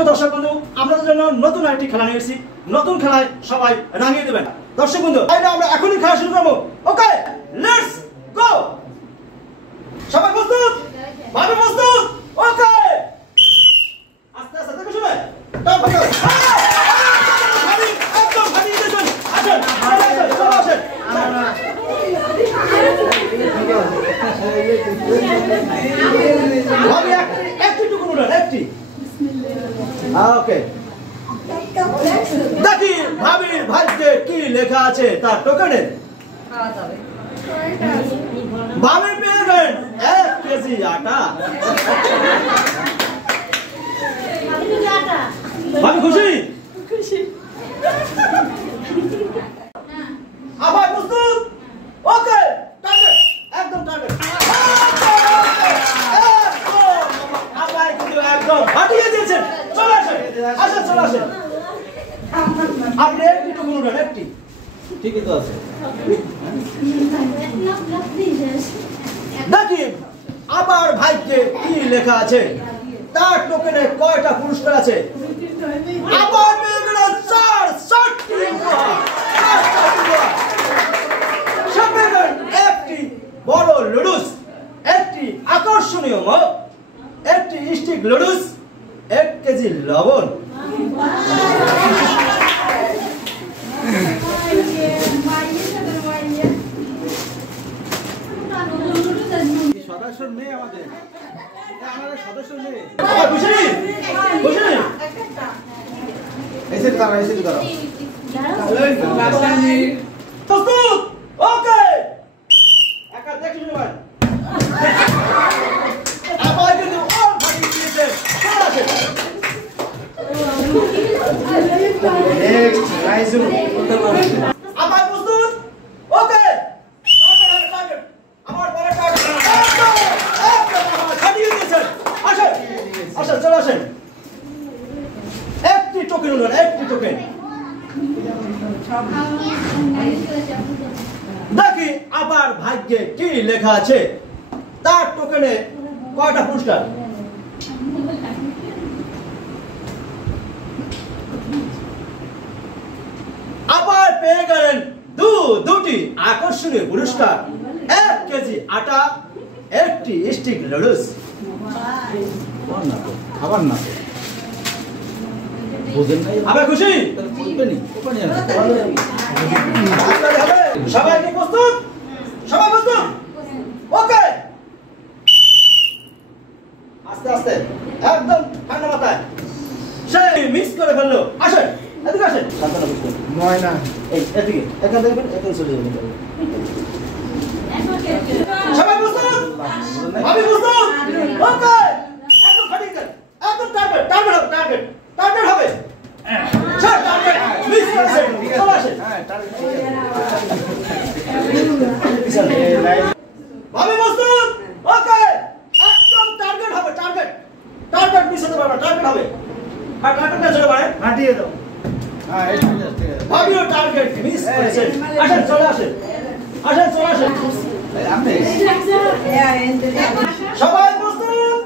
প্রিয় দর্শক বন্ধু, আপনাদের জন্য নতুন একটি খেলা নিয়ে এসেছি। নতুন খেলায় সবাই রাঙিয়ে দেবেন। দর্শক বন্ধু, আমরা এখনই খেলা শুরু করবো। ওকে, লেটস গো। সবাই প্রস্তুত? ভাবে প্রস্তুত? ওকে, আস্তে আস্তে দেখো শুনে ওকে, দেখি ভাবির ভাগ্যে কি লেখা আছে তার টোকেনে। ভাবি পেয়ে গেলেন 1 কেজি আটা। ভাবি খুশি? আবার প্রস্তুত? ওকে, টার্গেট একদম টার্গেট। আবার কিন্তু একদম হাঁটিয়ে দিয়েছেন। চলে আসেন, আসেন, চলে আসেন। আপনি একটু টুকুন উঠান, একটি ঠিকই তো আছে। দেখি আবার ভাইকে কি লেখা আছে, তার টোকেনে কয়টা পুরস্কার আছে। আবার পেয়ে গেল 4টি উপহার। একটি বড় লুডুস, একটি আকর্ষণীয় মগ, একটি স্টিক লুডুস, 1 কেজি লবণ। সদস্য নেই আমাদের, সদস্য নেই। খুশি খুশি? এসে দাঁড়াও, এসে দাঁড়াও। প্রস্তুত? ওকে, একা দেখি ভাই। আবার কিন্তু অল ভাগি দিয়েছে। চলে আসে। নেক্সট রাইজু। আবার প্রস্তুত? ওকে, টার্গেট আমার বড় টার্গেট। খাটিয়ে দিয়েছেন। আসেন, আসেন, চলে আসেন। একটি টোকেন উঠান, একটি টোকেন। দেখি আবার ভাগ্যে কি লেখা আছে, তার টোকেনে কয়টা পুরস্কার। আবার পেয়ে গেলেন দুটি আকর্ষণীয় পুরস্কার, 1 কেজি আটা, একটি স্টিক লুডুস। খাবার না আবার খুশি? সবাই কি প্রস্তুত? সবাই প্রস্তুত? ওকে, আস্তে আস্তে একদম ঠান্ডা মাথায়। সেই মিক্স করে ফেললো। আসেন, এদিকে আসেন। সান্তানা বুঝবেন ময়না, এই এদিকে, এখান থেকে এখানে চলে যাবেন। সবাই প্রস্তুত? আমি প্রস্তুত? ওকে, একদম ফাটিয়ে দেন, একদম টার্গেট, টার্গেট হবে, টার্গেট, টার্গেট হবে। স্যার টার্গেট মিস করেছেন। চলে আসেন। হ্যাঁ, টার্গেট ঠিক আছে। ভাবি প্রস্তুত? ওকে, একদম টার্গেট হবে, টার্গেট, টার্গেট মিস হতে পারবে, টার্গেট হবে। আর টার্গেট না চলে পারে, ফাটিয়ে দাও। হ্যাঁ, এই ঠিক আছে। ভাবিও টার্গেট মিস করেছেন। আসেন, চলে আসেন, আসেন, চলে আসেন। আপনি সবাই প্রস্তুত?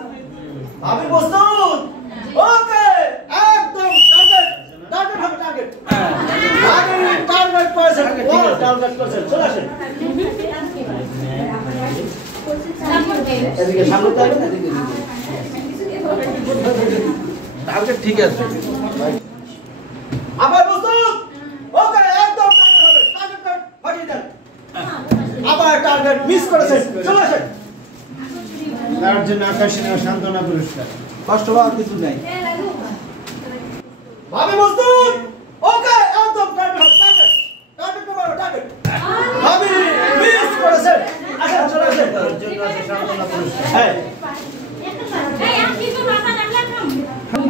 ভাবি প্রস্তুত? ওকে, একদম টার্গেট, টার্গেট হবে, টার্গেট। ভাবি টার্গেট করেছেন, বড় টার্গেট করেছেন। চলে আসেন। এদিকে সামনে টার্গেট, এদিকে টার্গেট ঠিক আছে। আবার প্রস্তুত? ওকে, একদম টার্গেট হবে, টার্গেট ফাটিয়ে দেন। আবার টার্গেট মিস করেছেন। চলে আসেন। তার জন্য আকর্ষণীয় সান্ত্বনা পুরস্কার। কষ্ট হওয়ার কিছু নাই। ভাবি প্রস্তুত? ওকে, একদম টার্গেট হবে, টার্গেট, টার্গেট করো, টার্গেট। ভাবি মিস করেছেন। আসেন, চলে আসেন। তার জন্য আছে সান্ত্বনা পুরস্কার। হ্যাঁ,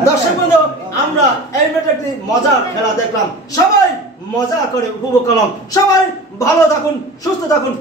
দর্শক বন্ধু, আমরা এই একটি মজার খেলা দেখলাম। সবাই মজা করে উপভোগ করলাম। সবাই ভালো থাকুন, সুস্থ থাকুন।